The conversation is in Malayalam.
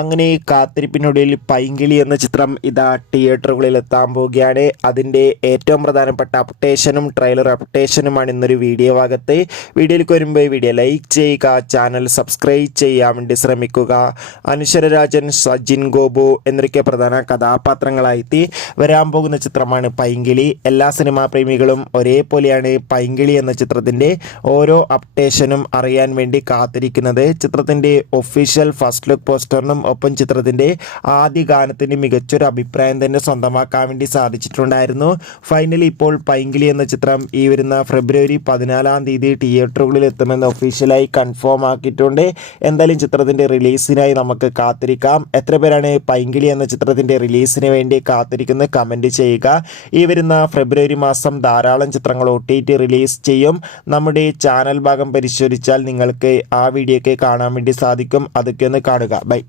അങ്ങനെ കാത്തിരിപ്പിനൊടുവിൽ പൈങ്കിളി എന്ന ചിത്രം ഇതാ തിയേറ്ററുകളിൽ എത്താൻ പോവുകയാണ്. അതിൻ്റെ ഏറ്റവും പ്രധാനപ്പെട്ട അപ്ഡേഷനും ട്രെയിലർ അപ്ഡേഷനുമാണ് ഇന്നൊരു വീഡിയോ ഭാഗത്ത്. വീഡിയോയിലേക്ക് വരുമ്പോൾ വീഡിയോ ലൈക്ക് ചെയ്യുക, ചാനൽ സബ്സ്ക്രൈബ് ചെയ്യാൻ വേണ്ടി ശ്രമിക്കുക. അനശ്വരരാജൻ, സജിൻ ഗോപു എന്നൊക്കെ പ്രധാന കഥാപാത്രങ്ങളായിട്ട് വരാൻ പോകുന്ന ചിത്രമാണ് പൈങ്കിളി. എല്ലാ സിനിമാ പ്രേമികളും ഒരേപോലെയാണ് പൈങ്കിളി എന്ന ചിത്രത്തിൻ്റെ ഓരോ അപ്ഡേഷനും അറിയാൻ വേണ്ടി കാത്തിരിക്കുന്നത്. ചിത്രത്തിൻ്റെ ഒഫീഷ്യൽ ഫസ്റ്റ് ലുക്ക് പോസ്റ്ററിനും ഒപ്പം ചിത്രത്തിൻ്റെ ആദ്യ ഗാനത്തിന് മികച്ചൊരു അഭിപ്രായം തന്നെ സ്വന്തമാക്കാൻ വേണ്ടി സാധിച്ചിട്ടുണ്ടായിരുന്നു. ഫൈനലി ഇപ്പോൾ പൈങ്കിളി എന്ന ചിത്രം ഈ വരുന്ന ഫെബ്രുവരി 14 തിയേറ്ററുകളിൽ എത്തുമെന്ന് ഒഫീഷ്യലായി കൺഫേം ആക്കിയിട്ടുണ്ട്. എന്തായാലും ചിത്രത്തിൻ്റെ റിലീസിനായി നമുക്ക് കാത്തിരിക്കാം. എത്ര പേരാണ് പൈങ്കിളി എന്ന ചിത്രത്തിൻ്റെ റിലീസിന് വേണ്ടി കാത്തിരിക്കുന്നത് കമൻറ്റ് ചെയ്യുക. ഈ വരുന്ന ഫെബ്രുവരി മാസം ധാരാളം ചിത്രങ്ങൾ OTT റിലീസ് ചെയ്യും. നമ്മുടെ ചാനൽ ഭാഗം പരിശോധിച്ചാൽ നിങ്ങൾക്ക് ആ വീഡിയോ ഒക്കെ കാണാൻ വേണ്ടി സാധിക്കും. അതൊക്കെ ഒന്ന് കാണുക. ബൈ.